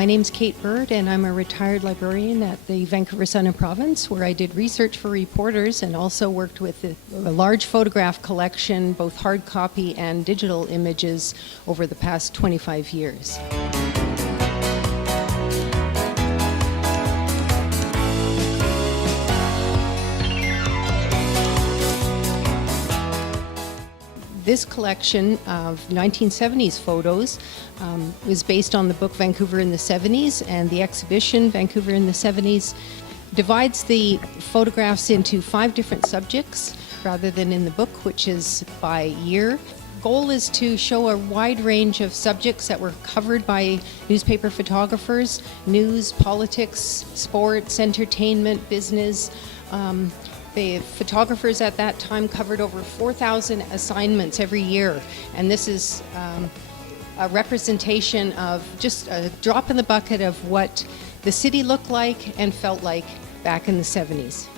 My name's Kate Bird, and I'm a retired librarian at the Vancouver Sun and Province, where I did research for reporters and also worked with a large photograph collection, both hard copy and digital images, over the past 25 years. This collection of 1970s photos is based on the book Vancouver in the 70s, and the exhibition Vancouver in the 70s divides the photographs into 5 different subjects rather than in the book, which is by year. Goal is to show a wide range of subjects that were covered by newspaper photographers: news, politics, sports, entertainment, business. The photographers at that time covered over 4,000 assignments every year, and this is a representation of just a drop in the bucket of what the city looked like and felt like back in the 70s.